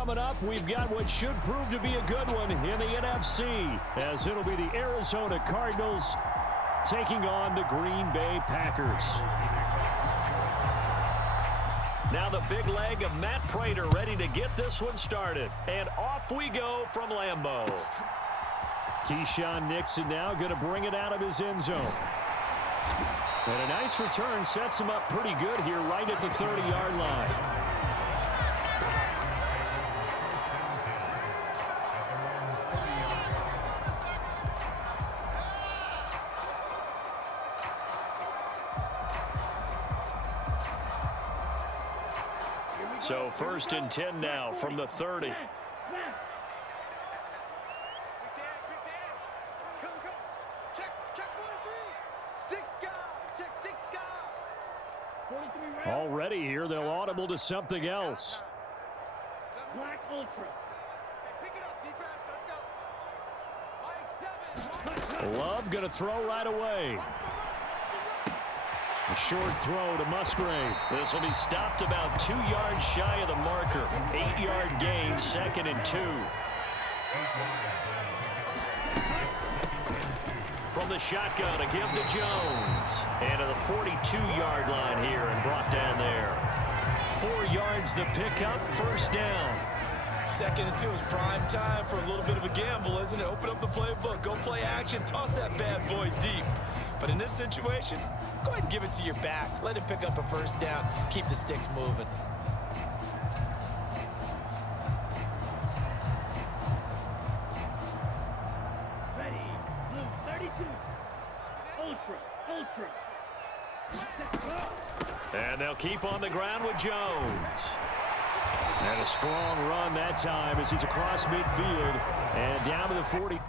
coming up, we've got what should prove to be a good one in the NFC, as it'll be the Arizona Cardinals taking on the Green Bay Packers. Now the big leg of Matt Prater ready to get this one started. And off we go from Lambeau. Keyshawn Nixon now going to bring it out of his end zone. And a nice return sets him up pretty good here right at the 30-yard line. So 1st and 10 now from the 30. Already here, they'll audible to something else. Black Ultra. Pick it up, defense. Let's go. Love going to throw right away. A short throw to Musgrave. This will be stopped about 2 yards shy of the marker. 8-yard gain, 2nd and 2. From the shotgun, a give to Jones. And to the 42-yard line here and brought down there. 4 yards the pickup, 1st down. 2nd and 2 is prime time for a little bit of a gamble, isn't it? Open up the playbook, go play action, toss that bad boy deep. But in this situation, go ahead and give it to your back. Let him pick up a 1st down. Keep the sticks moving. Ready, blue 32. Ultra. And they'll keep on the ground with Jones. And a strong run that time as he's across midfield and down to the 40.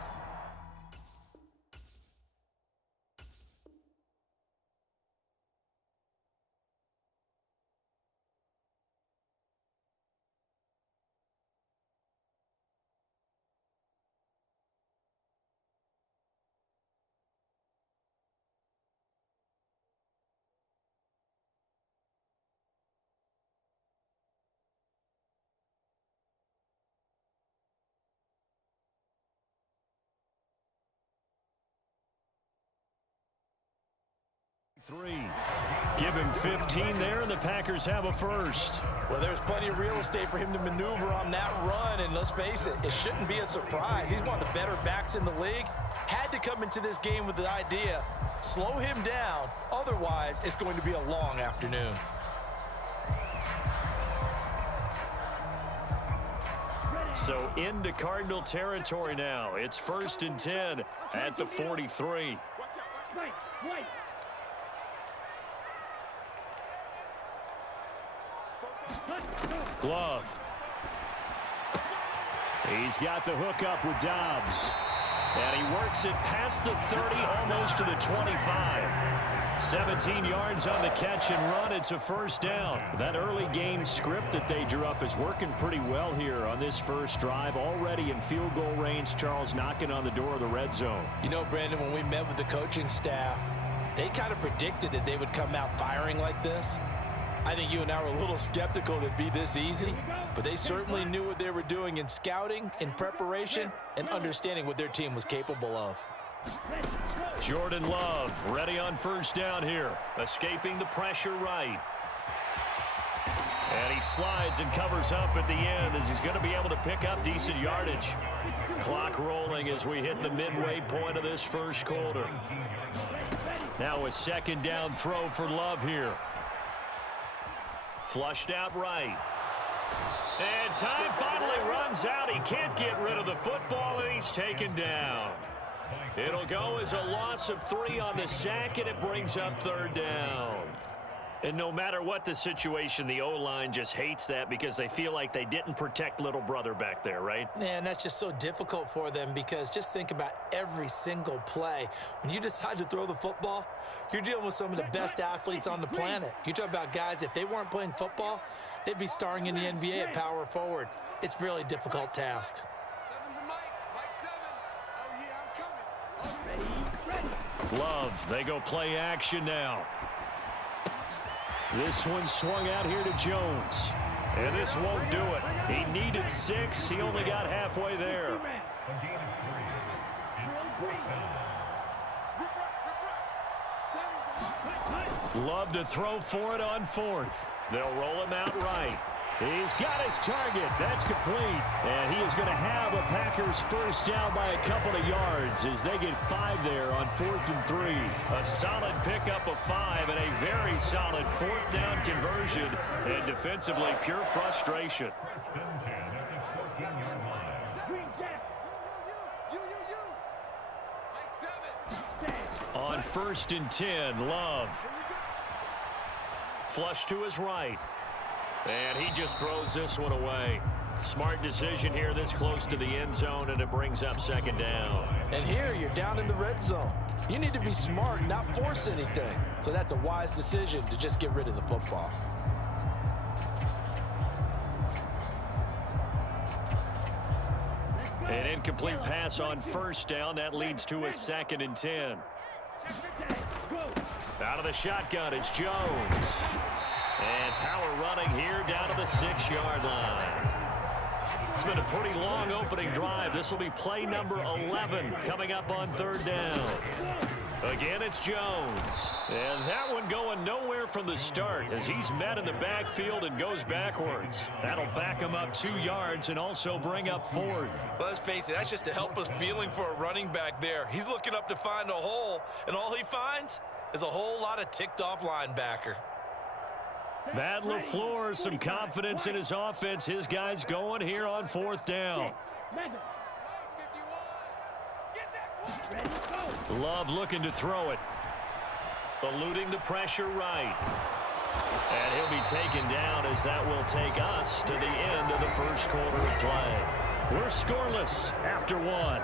Give him 15 there, and the Packers have a 1st. Well, there's plenty of real estate for him to maneuver on that run, and let's face it, it shouldn't be a surprise. He's one of the better backs in the league. Had to come into this game with the idea, slow him down, otherwise it's going to be a long afternoon. So into Cardinal territory now. It's 1st and 10 at the 43. Right. Glove. He's got the hook up with Dobbs. And he works it past the 30, almost to the 25. 17 yards on the catch and run. It's a 1st down. That early game script that they drew up is working pretty well here on this first drive. Already in field goal range, Charles knocking on the door of the red zone. You know, Brandon, when we met with the coaching staff, they kind of predicted that they would come out firing like this. I think you and I were a little skeptical that it'd be this easy, but they certainly knew what they were doing in scouting, in preparation, and understanding what their team was capable of. Jordan Love ready on 1st down here, escaping the pressure right. And he slides and covers up at the end as he's going to be able to pick up decent yardage. Clock rolling as we hit the midway point of this 1st quarter. Now a 2nd down throw for Love here. Flushed out right. And time finally runs out. He can't get rid of the football, and he's taken down. It'll go as a loss of 3 on the sack, and it brings up 3rd down. And no matter what the situation, the O-line just hates that because they feel like they didn't protect little brother back there, right? And that's just so difficult for them because just think about every single play. When you decide to throw the football, you're dealing with some of the best athletes on the planet. You talk about guys, if they weren't playing football, they'd be starring in the NBA at power forward. It's a really difficult task. Love, they go play action now. This one swung out here to Jones. And this won't do it. He needed 6. He only got halfway there. Love to throw for it on 4th. They'll roll him out right. He's got his target. That's complete. And he is going to have a Packers first down by a couple of yards as they get 5 there on 4th and 3. A solid pickup of 5 and a very solid 4th down conversion. And defensively, pure frustration. On 1st and 10, Love. Flush to his right. And he just throws this one away. Smart decision here this close to the end zone, and it brings up 2nd down. And here you're down in the red zone. You need to be smart and not force anything. So that's a wise decision to just get rid of the football. An incomplete pass on 1st down. That leads to a 2nd and 10. Out of the shotgun, it's Jones. And power running here down to the 6-yard line. It's been a pretty long opening drive. This will be play number 11 coming up on 3rd down. Again, it's Jones. And that one going nowhere from the start as he's met in the backfield and goes backwards. That'll back him up 2 yards and also bring up 4th. Well, let's face it, that's just a helpless feeling for a running back there. He's looking up to find a hole, and all he finds is a whole lot of ticked-off linebacker. Matt LaFleur, some confidence in his offense. His guys going here on 4th down. Love looking to throw it. Eluding the pressure right. And he'll be taken down as that will take us to the end of the 1st quarter of play. We're scoreless after 1.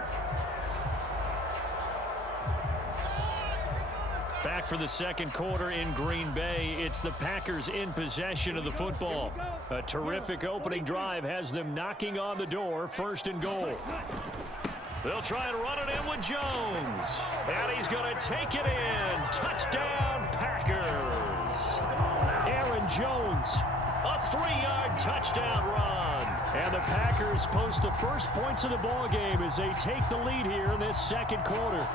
Back for the 2nd quarter in Green Bay. It's the Packers in possession of the football. A terrific opening drive has them knocking on the door. 1st and goal. They'll try and run it in with Jones. And he's going to take it in. Touchdown, Packers. Aaron Jones, a 3-yard touchdown run. And the Packers post the first points of the ball game as they take the lead here in this 2nd quarter.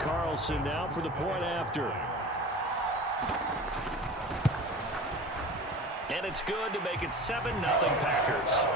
Carlson now for the point after. And it's good to make it 7-0 Packers.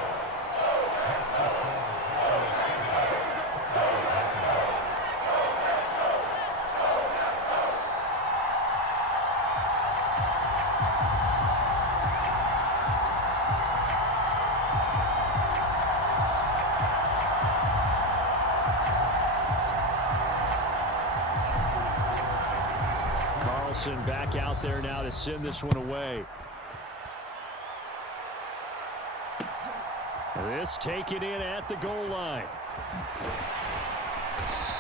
Back out there now to send this one away. This taken in at the goal line.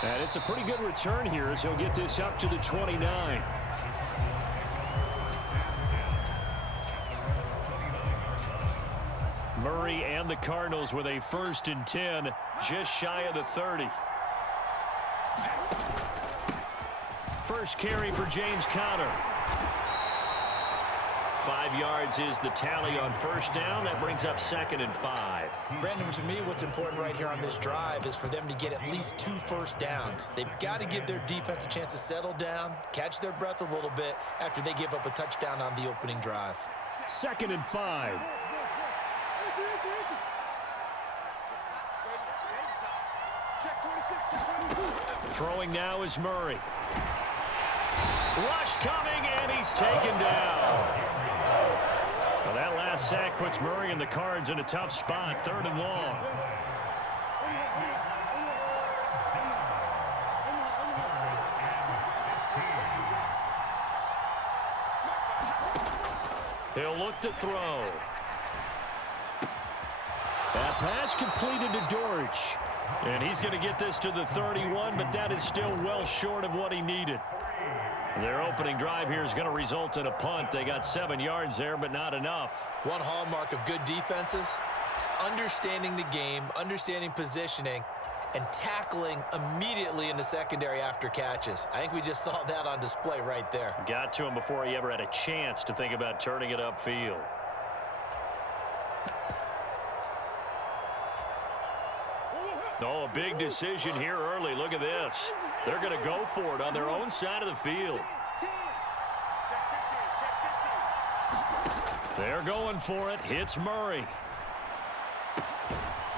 And it's a pretty good return here as he'll get this up to the 29. Murray and the Cardinals with a 1st and 10, just shy of the 30. First carry for James Conner. 5 yards is the tally on 1st down. That brings up 2nd and 5. Brandon, to me, what's important right here on this drive is for them to get at least 2 first downs. They've got to give their defense a chance to settle down, catch their breath a little bit after they give up a touchdown on the opening drive. 2nd and 5. Throwing now is Murray. Rush coming, and he's taken down. Well, that last sack puts Murray and the Cards in a tough spot. 3rd and long. He'll look to throw. That pass completed to Dortch. And he's going to get this to the 31, but that is still well short of what he needed. Their opening drive here is going to result in a punt. They got 7 yards there, but not enough. One hallmark of good defenses is understanding the game, understanding positioning, and tackling immediately in the secondary after catches. I think we just saw that on display right there. Got to him before he ever had a chance to think about turning it upfield. Oh, a big decision here early. Look at this. They're going to go for it on their own side of the field. They're going for it. Hits Murray.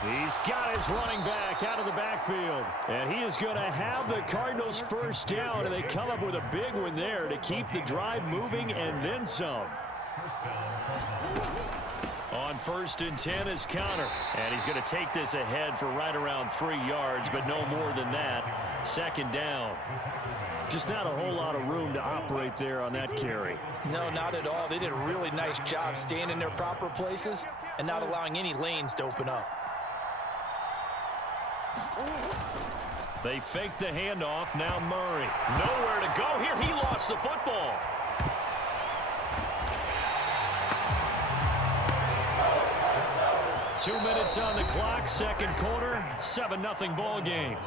He's got his running back out of the backfield. And he is going to have the Cardinals first down, and they come up with a big one there to keep the drive moving and then some. On 1st and 10 is Connor. And he's going to take this ahead for right around 3 yards, but no more than that. 2nd down. Just not a whole lot of room to operate there on that carry. No, not at all. They did a really nice job staying in their proper places and not allowing any lanes to open up. They fake the handoff. Now Murray. Nowhere to go here. He lost the football. Two minutes on the clock, 2nd quarter, 7-0 ball game.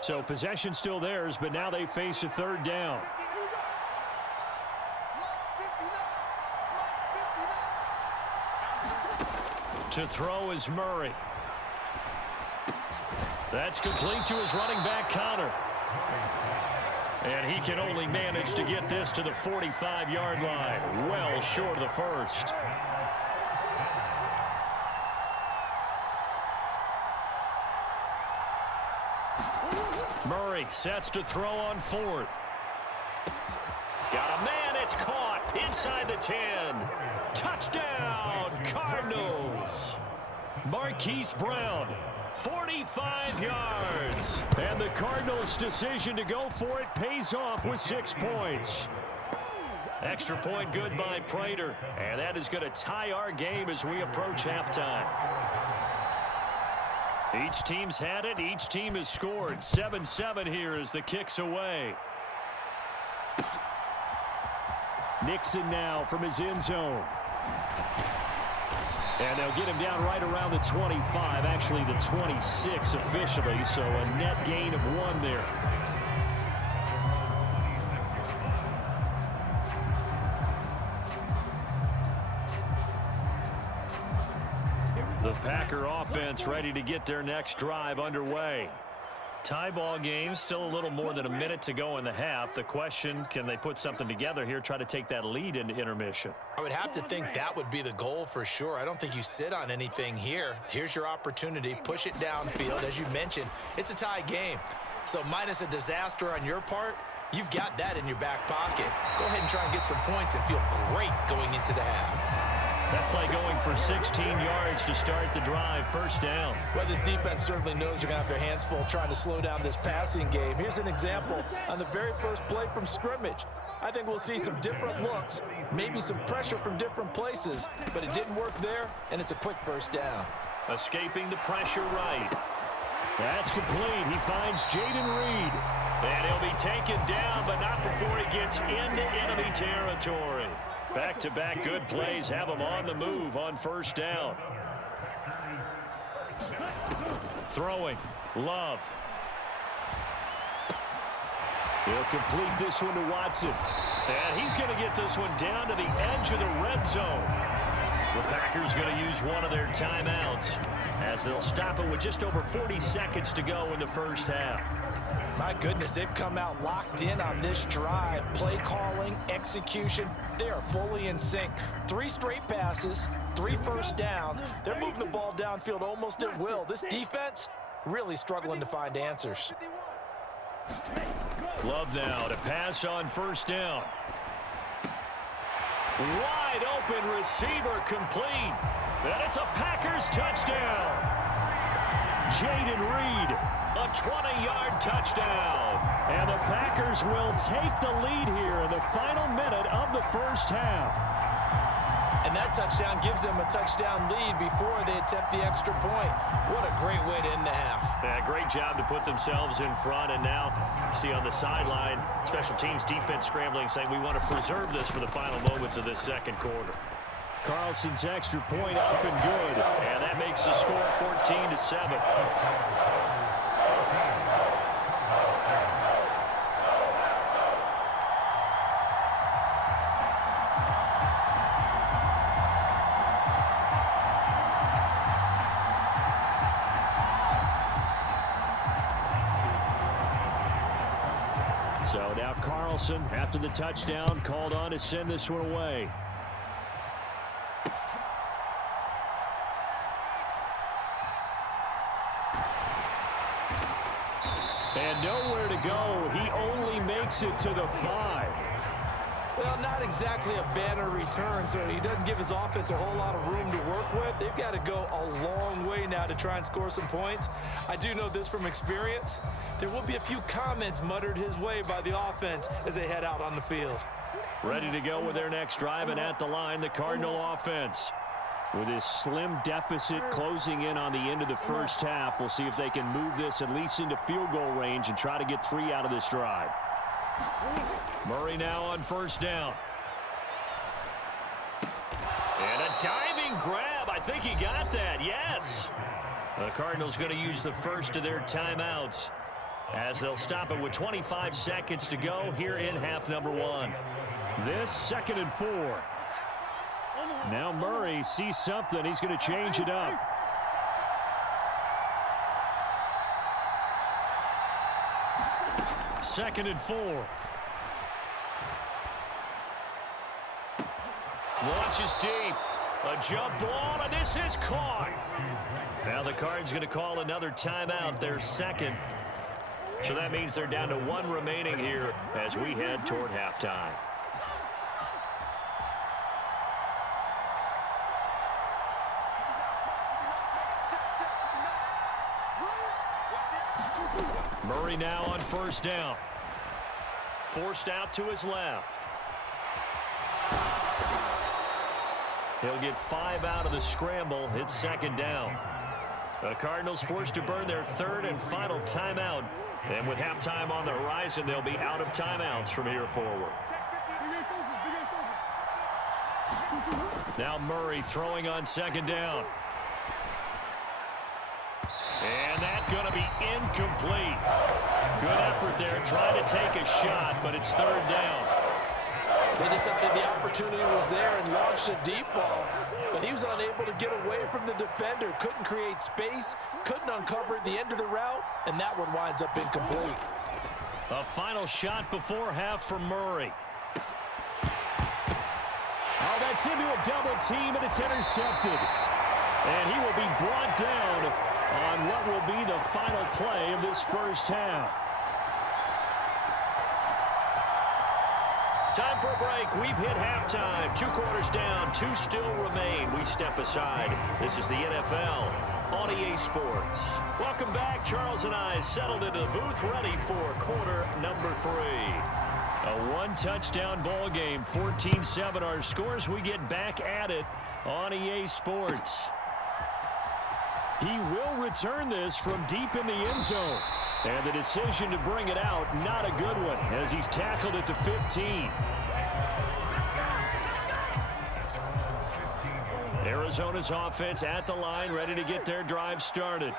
So possession still theirs, but now they face a 3rd down. To throw is Murray. That's complete to his running back, Connor. And he can only manage to get this to the 45-yard line. Well short of the first. Murray sets to throw on 4th. Got a man, it's caught inside the 10. Touchdown, Cardinals. Marquise Brown, 45 yards. And the Cardinals' decision to go for it pays off with 6 points. Extra point good by Prater. And that is going to tie our game as we approach halftime. Each team's had it. Each team has scored. 7-7 here as the kick's away. Nixon now from his end zone. And they'll get him down right around the 25, actually the 26 officially, so a net gain of 1 there. The Packer offense ready to get their next drive underway. Tie ball game, still a little more than a minute to go in the half. The question, can they put something together here, try to take that lead into intermission? I would have to think that would be the goal for sure. I don't think you sit on anything here. Here's your opportunity. Push it downfield. As you mentioned, it's a tie game. So minus a disaster on your part, you've got that in your back pocket. Go ahead and try and get some points and feel great going into the half. That play going for 16 yards to start the drive. 1st down. Well, this defense certainly knows they're going to have their hands full trying to slow down this passing game. Here's an example on the very first play from scrimmage. I think we'll see some different looks, maybe some pressure from different places, but it didn't work there, and it's a quick 1st down. Escaping the pressure right. That's complete. He finds Jaden Reed. And he'll be taken down, but not before he gets into enemy territory. Back-to-back good plays have him on the move on 1st down. Throwing. Love. He'll complete this one to Watson. And he's going to get this one down to the edge of the red zone. The Packers going to use one of their timeouts as they'll stop it with just over 40 seconds to go in the 1st half. My goodness, they've come out locked in on this drive. Play calling, execution, they are fully in sync. 3 straight passes, 3 1st downs. They're moving the ball downfield almost at will. This defense really struggling to find answers. Love now to pass on 1st down. Wide open receiver complete. And it's a Packers touchdown. Jaden Reed, a 20-yard touchdown. And the Packers will take the lead here in the final minute of the 1st half. And And that touchdown gives them a touchdown lead before they attempt the extra point. What a great way to end the half. Yeah, great job to put themselves in front. And now, see on the sideline, special teams defense scrambling, saying we want to preserve this for the final moments of this second quarter. Carlson's extra point up and good. And that makes the score 14-7. So now Carlson, after the touchdown, called on to send this one away. And nowhere to go. He only makes it to the 5. Well, not exactly a banner return, so he doesn't give his offense a whole lot of room to work with. They've got to go a long way now to try and score some points. I do know this from experience. There will be a few comments muttered his way by the offense as they head out on the field. Ready to go with their next drive, and at the line, the Cardinal offense. With his slim deficit closing in on the end of the first half, we'll see if they can move this at least into field goal range and try to get 3 out of this drive. Murray now on first down. And a diving grab. I think he got that. Yes. The Cardinals going to use the first of their timeouts as they'll stop it with 25 seconds to go here in half number 1. This 2nd and 4. Now Murray sees something. He's going to change it up. Second and 4. Launches deep. A jump ball, and this is caught. Now the Cards going to call another timeout, their second. So that means they're down to 1 remaining here as we head toward halftime. Murray now on first down. Forced out to his left. He'll get 5 out of the scramble. It's 2nd down. The Cardinals forced to burn their 3rd and final timeout. And with halftime on the horizon, they'll be out of timeouts from here forward. Now Murray throwing on 2nd down. And that's going to be incomplete. Good effort there, trying to take a shot, but it's 3rd down. They decided the opportunity was there and launched a deep ball, but he was unable to get away from the defender, couldn't create space, couldn't uncover the end of the route, and that one winds up incomplete. A final shot before half from Murray. Oh, that's into a double team, and it's intercepted. And he will be brought down on what will be the final play of this first half. Time for a break. We've hit halftime. 2 quarters down, 2 still remain. We step aside. This is the NFL on EA Sports. Welcome back. Charles and I settled into the booth, ready for quarter number 3. A 1-touchdown ball game, 14-7 our scores. We get back at it on EA Sports. He will return this from deep in the end zone. And the decision to bring it out, not a good one, as he's tackled at the 15. Arizona's offense at the line, ready to get their drive started.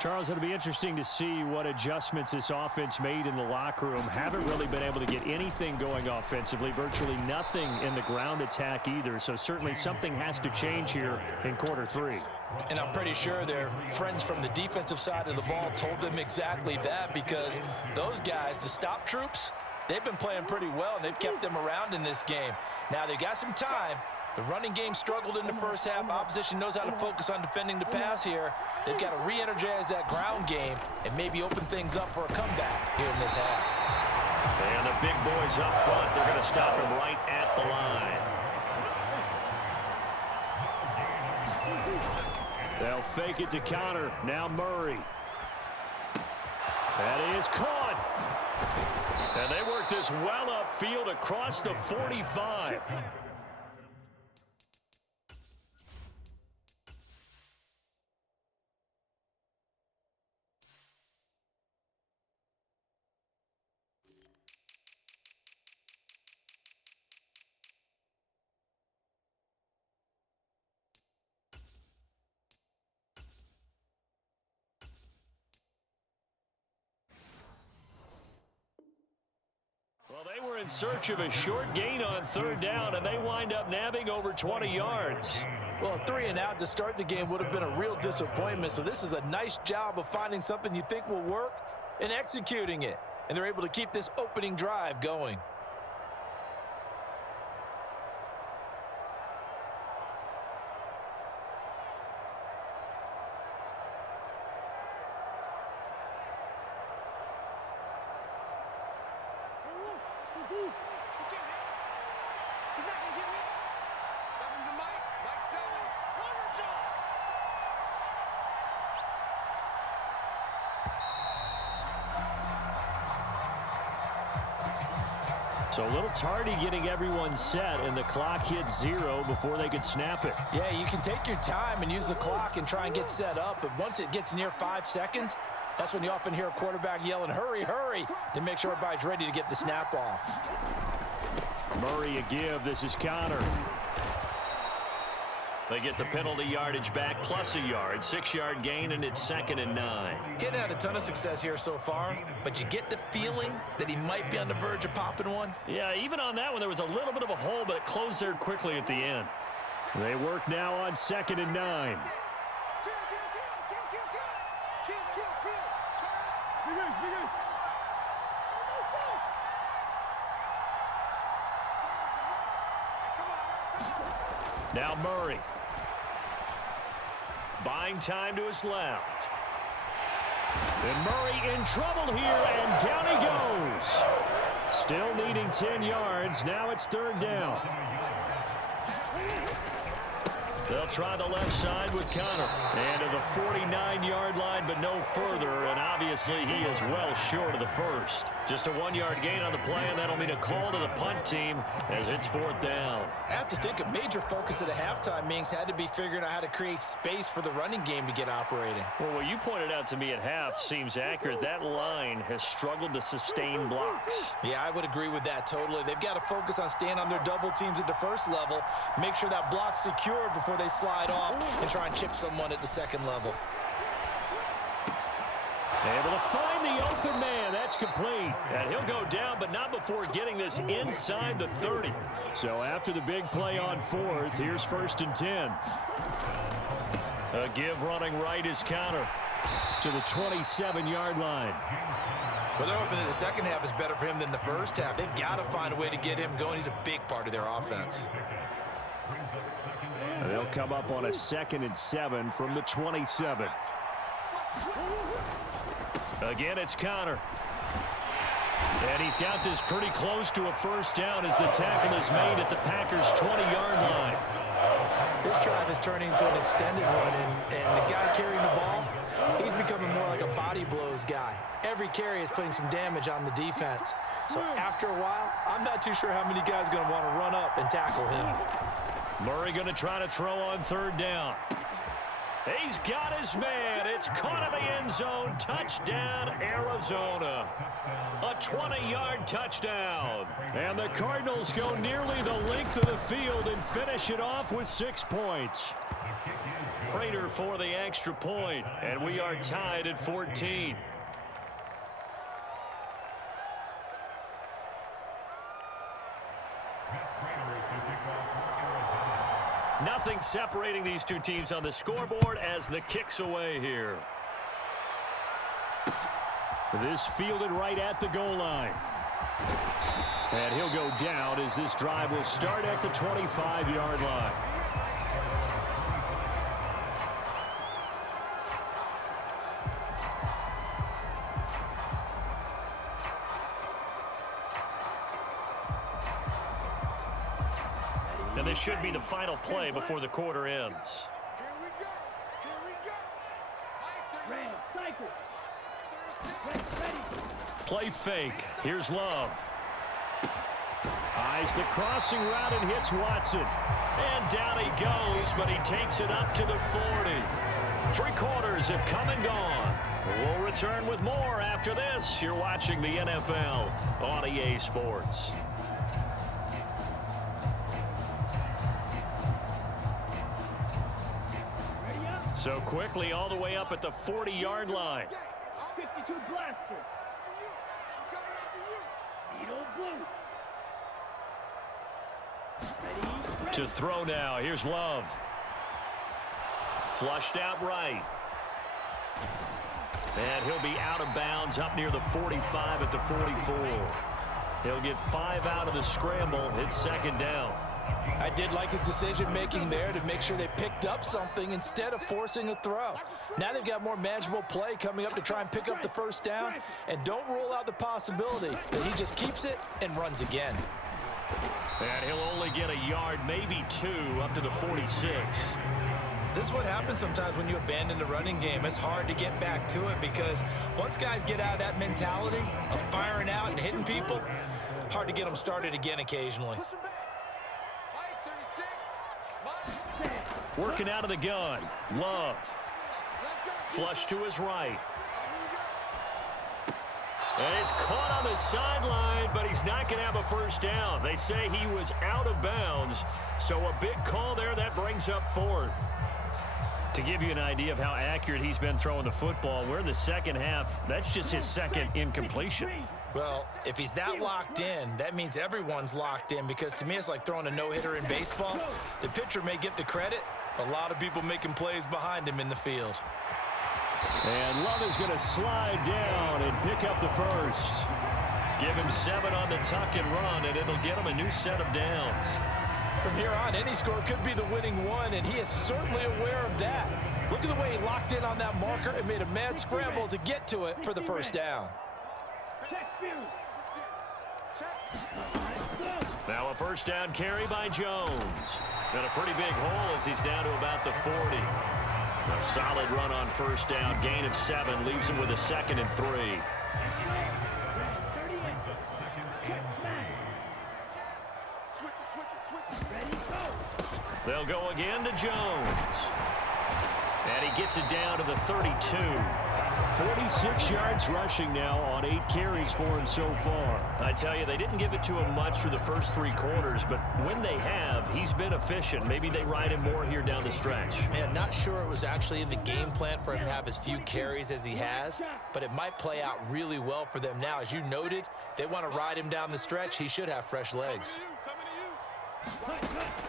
Charles, it'll be interesting to see what adjustments this offense made in the locker room. Haven't really been able to get anything going offensively, virtually nothing in the ground attack either. So certainly something has to change here in quarter 3. And I'm pretty sure their friends from the defensive side of the ball told them exactly that, because those guys, the stop troops, they've been playing pretty well, and they've kept them around in this game. Now, they got some time. The running game struggled in the first half. Opposition knows how to focus on defending the pass here. They've got to re-energize that ground game and maybe open things up for a comeback here in this half. And the big boys up front, they're going to stop him right at the line. They'll fake it to counter. Now Murray. That is caught. And they work this well upfield across the 45. in search of a short gain on third down, and they wind up nabbing over 20 yards. Well, 3 and out to start the game would have been a real disappointment, so this is a nice job of finding something you think will work and executing it. And they're able to keep this opening drive going. So a little tardy getting everyone set, and the clock hits 0 before they could snap it. Yeah, you can take your time and use the clock and try and get set up, but once it gets near 5 seconds, that's when you often hear a quarterback yelling, hurry, hurry, to make sure everybody's ready to get the snap off. Murray a give. This is Connor. They get the penalty yardage back plus a yard, 6-yard gain, and it's 2nd and 9. Getting had a ton of success here so far, but you get the feeling that he might be on the verge of popping one. Yeah, even on that one, there was a little bit of a hole, but it closed there quickly at the end. They work now on 2nd and 9. Now Murray. Buying time to his left. And Murray in trouble here, and down he goes. Still needing 10 yards. Now it's 3rd down. They'll try the left side with Connor. And to the 49-yard line, but no further. And obviously he is well short of the first. Just a 1-yard gain on the play, and that'll mean a call to the punt team as it's 4th down. I have to think a major focus at the halftime meetings had to be figuring out how to create space for the running game to get operating. Well, what you pointed out to me at half seems accurate. That line has struggled to sustain blocks. Yeah, I would agree with that totally. They've got to focus on staying on their double teams at the first level, make sure that block's secured before they slide off and try and chip someone at the second level. Able to find the open man. That's complete. And he'll go down, but not before getting this inside the 30. So after the big play on 4th, here's 1st and 10. A give running right is Connor to the 27-yard line. Well, they're hoping that the second half is better for him than the first half. They've got to find a way to get him going. He's a big part of their offense. And they'll come up on a 2nd and 7 from the 27. Again, it's Connor. And he's got this pretty close to a first down as the tackle is made at the Packers' 20-yard line. This drive is turning into an extended one, and the guy carrying the ball, he's becoming more like a body blows guy. Every carry is putting some damage on the defense. So after a while, I'm not too sure how many guys are going to want to run up and tackle him. Murray going to try to throw on 3rd down. He's got his man. It's caught in the end zone. Touchdown, Arizona. A 20-yard touchdown. And the Cardinals go nearly the length of the field and finish it off with 6 points. Prater for the extra point, and we are tied at 14. Nothing separating these two teams on the scoreboard as the kick's away here. This fielded right at the goal line. And he'll go down as this drive will start at the 25-yard line. And this should be the final play before the quarter ends. Play fake. Here's Love. Eyes the crossing route and hits Watson. And down he goes, but he takes it up to the 40. 3 quarters have come and gone. We'll return with more after this. You're watching the NFL on EA Sports. So quickly all the way up at the 40-yard line. 52 blaster. Blue. To throw now. Here's Love. Flushed out right. And he'll be out of bounds up near the 45 at the 44. He'll get 5 out of the scramble. It's second down. I did like his decision-making there to make sure they picked up something instead of forcing a throw. Now they've got more manageable play coming up to try and pick up the first down, and don't rule out the possibility that he just keeps it and runs again. And he'll only get a yard, maybe 2, up to the 46. This is what happens sometimes when you abandon the running game. It's hard to get back to it because once guys get out of that mentality of firing out and hitting people, hard to get them started again occasionally. Working out of the gun. Love. Flush to his right. And he's caught on the sideline, but he's not going to have a first down. They say he was out of bounds, so a big call there. That brings up 4th. To give you an idea of how accurate he's been throwing the football, we're in the second half. That's just his second incompletion. Well, if he's that locked in, that means everyone's locked in, because to me it's like throwing a no-hitter in baseball. The pitcher may get the credit, a lot of people making plays behind him in the field. And Love is going to slide down and pick up the first. Give him 7 on the tuck and run, and it'll get him a new set of downs. From here on, any score could be the winning one, and he is certainly aware of that. Look at the way he locked in on that marker and made a mad scramble to get to it for the first down. Now a first down carry by Jones. And a pretty big hole as he's down to about the 40. A solid run on first down. Gain of 7 leaves him with a 2nd and 3. They'll go again to Jones. And he gets it down to the 32. 46 yards rushing now on 8 carries for him so far. I tell you, they didn't give it to him much for the first 3 quarters, but when they have, he's been efficient. Maybe they ride him more here down the stretch. Man, not sure it was actually in the game plan for him to have as few carries as he has, but it might play out really well for them now. As you noted, if they want to ride him down the stretch, he should have fresh legs.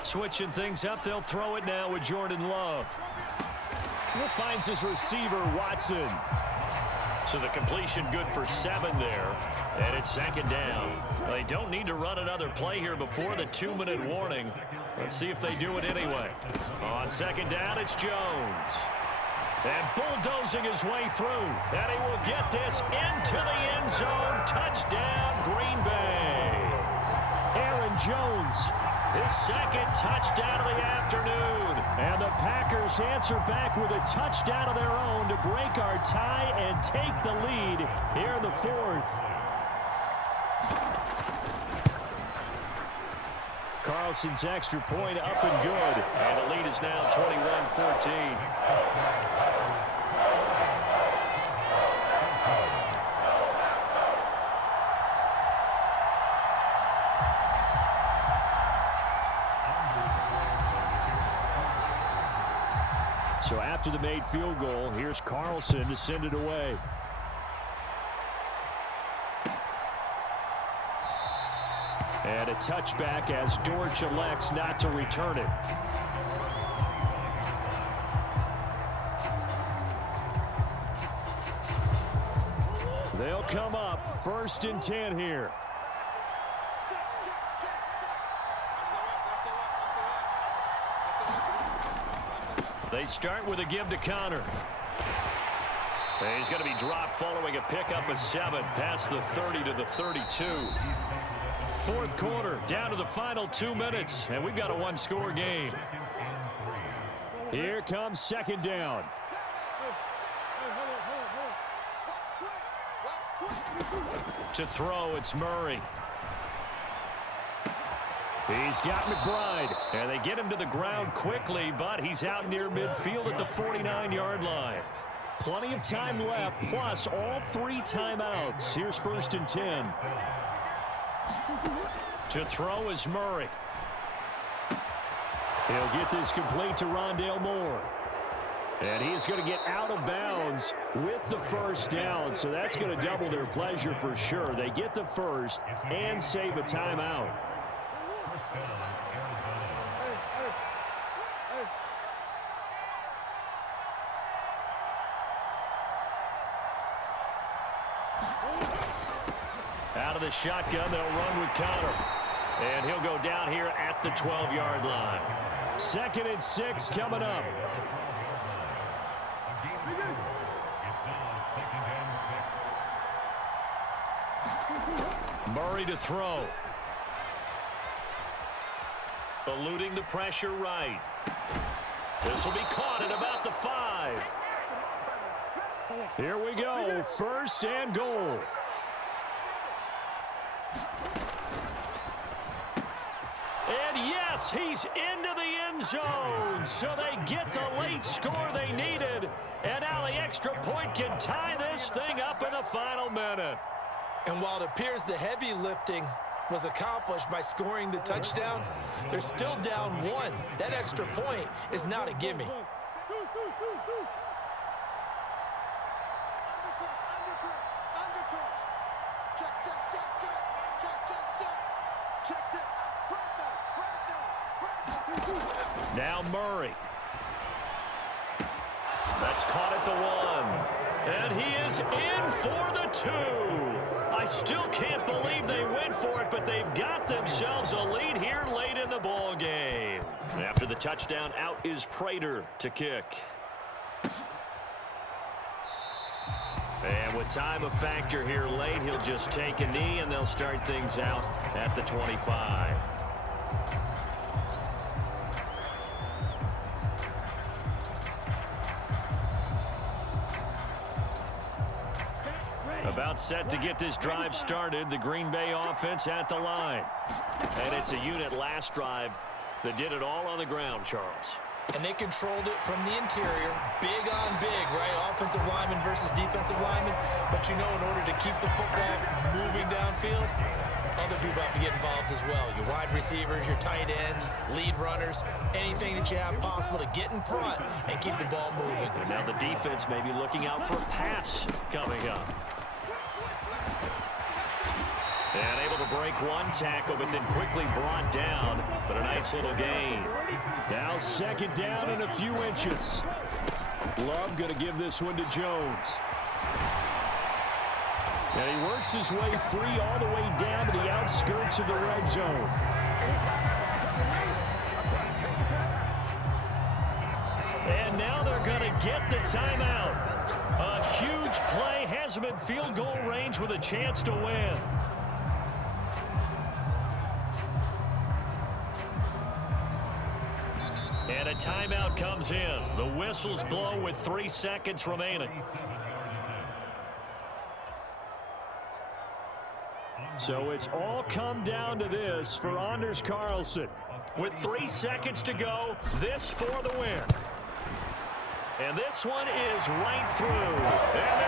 Switching things up, they'll throw it now with Jordan Love. Finds his receiver, Watson. So the completion good for 7 there, and it's second down. They don't need to run another play here before the 2-minute warning. Let's see if they do it anyway. On second down, it's Jones. And bulldozing his way through, and he will get this into the end zone. Touchdown, Green Bay. Aaron Jones, his 2nd touchdown of the afternoon. And the Packers answer back with a touchdown of their own to break our tie and take the lead here in the 4th. Carlson's extra point up and good. And the lead is now 21-14. So after the made field goal, here's Carlson to send it away. And a touchback as Dortch elects not to return it. They'll come up 1st and 10 here. They start with a give to Connor. And he's going to be dropped following a pickup of 7 past the 30 to the 32. 4th quarter, down to the final 2 minutes, and we've got a 1-score game. Here comes second down. To throw, it's Murray. He's got McBride, and they get him to the ground quickly, but he's out near midfield at the 49-yard line. Plenty of time left, plus all 3 timeouts. Here's 1st and 10. To throw is Murray. He'll get this complete to Rondale Moore. And he is going to get out of bounds with the first down, so that's going to double their pleasure for sure. They get the first and save a timeout. Out of the shotgun, they'll run with Connor. And he'll go down here at the 12-yard line. 2nd and 6 coming up. Murray to throw. Eluding the pressure right. This will be caught at about the 5. Here we go. 1st and goal. And yes, he's into the end zone. So they get the late score they needed. And now the extra point can tie this thing up in the final minute. And while it appears the heavy lifting was accomplished by scoring the touchdown, they're still down 1. That extra point is not a gimme. Now Murray. That's caught at the 1. And he is in for the 2. I still can't believe they went for it, but they've got themselves a lead here late in the ball game. After the touchdown, out is Prater to kick. And with time a factor here late, he'll just take a knee, and they'll start things out at the 25. About set to get this drive started, the Green Bay offense at the line. And it's a unit last drive that did it all on the ground, Charles. And they controlled it from the interior, big on big, right? Offensive lineman versus defensive lineman. But you know, in order to keep the football moving downfield, other people have to get involved as well. Your wide receivers, your tight ends, lead runners, anything that you have possible to get in front and keep the ball moving. And now the defense may be looking out for a pass coming up. And able to break one tackle, but then quickly brought down. But a nice little gain. Now 2nd down and a few inches. Love going to give this one to Jones. And he works his way free all the way down to the outskirts of the red zone. And now they're going to get the timeout. A huge play, has him in field goal range with a chance to win. And a timeout comes in. The whistles blow with 3 seconds remaining. So it's all come down to this for Anders Carlson. With 3 seconds to go, this for the win. And this one is right through. And